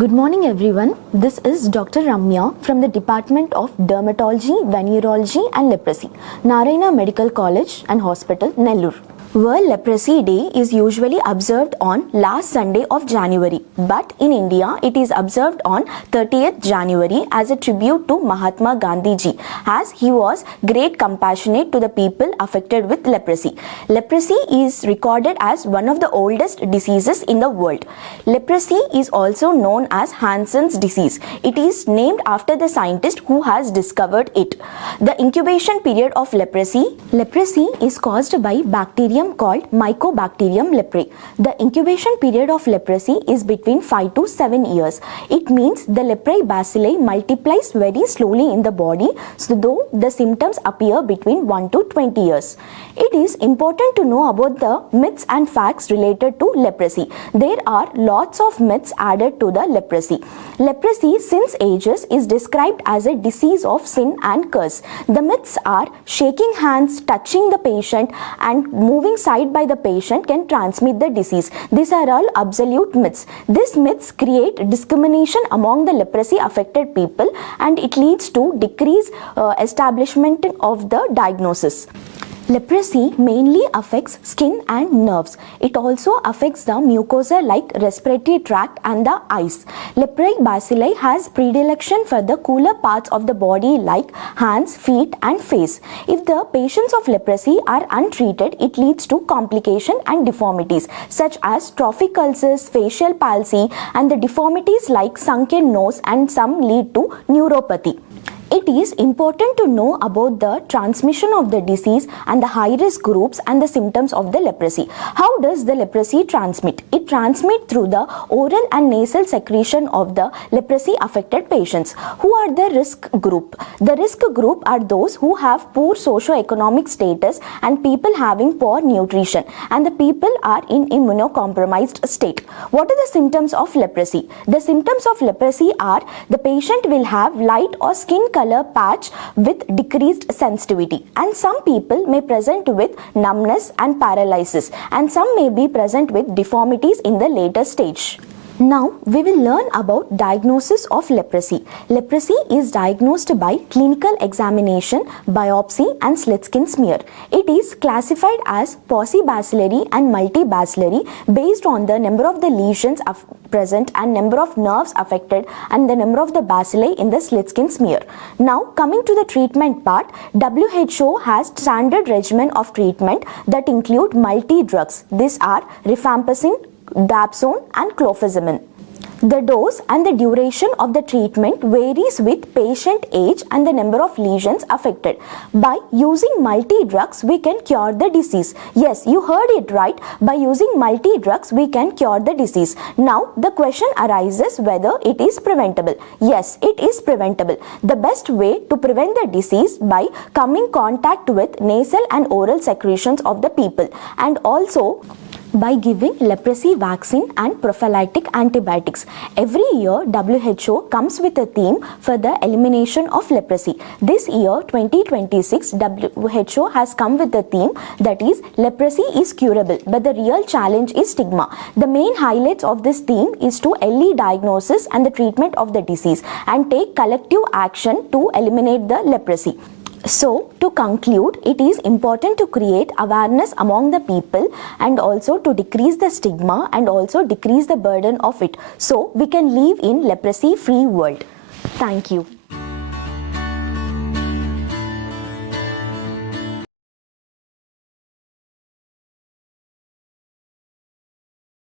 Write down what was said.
Good morning everyone. This is Dr. Ramya from the Department of Dermatology, Venereology and Leprosy, Narayana Medical College and Hospital, Nellore. World Leprosy Day is usually observed on last Sunday of January, but in India it is observed on 30th January as a tribute to Mahatma Gandhi ji, as he was great compassionate to the people affected with leprosy. Leprosy is recorded as one of the oldest diseases in the world. Leprosy is also known as Hansen's disease. It is named after the scientist who has discovered it. The incubation period of leprosy is caused by bacterium called Mycobacterium leprae. The incubation period of leprosy is between 5 to 7 years. It means the leprae bacilli multiplies very slowly in the body, so though the symptoms appear between 1 to 20 years. It is important to know about the myths and facts related to leprosy. There are lots of myths added to the leprosy. Leprosy since ages is described as a disease of sin and curse. The myths are shaking hands, touching the patient and moving side by the patient can transmit the disease. These are all absolute myths. These myths create discrimination among the leprosy affected people and it leads to decreased establishment of the diagnosis. Leprosy mainly affects skin and nerves. It also affects the mucosa like respiratory tract and the eyes. Leprae bacilli has predilection for the cooler parts of the body like hands, feet and face. If the patients of leprosy are untreated, it leads to complication and deformities such as trophic ulcers, facial palsy and the deformities like sunken nose, and some lead to neuropathy. It is important to know about the transmission of the disease and the high-risk groups and the symptoms of the leprosy. How does the leprosy transmit? It transmits through the oral and nasal secretion of the leprosy-affected patients. Who are the risk group? The risk group are those who have poor socio-economic status and people having poor nutrition, and the people are in immunocompromised state. What are the symptoms of leprosy? The symptoms of leprosy are the patient will have light or skin color patch with decreased sensitivity, and some people may present with numbness and paralysis, and some may be present with deformities in the later stage. Now we will learn about diagnosis of leprosy. Leprosy is diagnosed by clinical examination, biopsy and slit skin smear. It is classified as paucibacillary and multibacillary based on the number of the lesions present and number of nerves affected and the number of the bacilli in the slit skin smear. Now coming to the treatment part, WHO has standard regimen of treatment that include multi-drugs. These are rifampicin, dapsone and clofazimine. The dose and the duration of the treatment varies with patient age and the number of lesions affected. By using multi-drugs, we can cure the disease. Yes, you heard it right. By using multi-drugs, we can cure the disease. Now, the question arises whether it is preventable. Yes, it is preventable. The best way to prevent the disease by coming contact with nasal and oral secretions of the people, and also by giving leprosy vaccine and prophylactic antibiotics. Every year, WHO comes with a theme for the elimination of leprosy. This year, 2026, WHO has come with a theme that is leprosy is curable, but the real challenge is stigma. The main highlights of this theme is to early diagnosis and the treatment of the disease and take collective action to eliminate the leprosy. So, to conclude, it is important to create awareness among the people and also to decrease the stigma and also decrease the burden of it, so we can live in leprosy-free world. Thank you.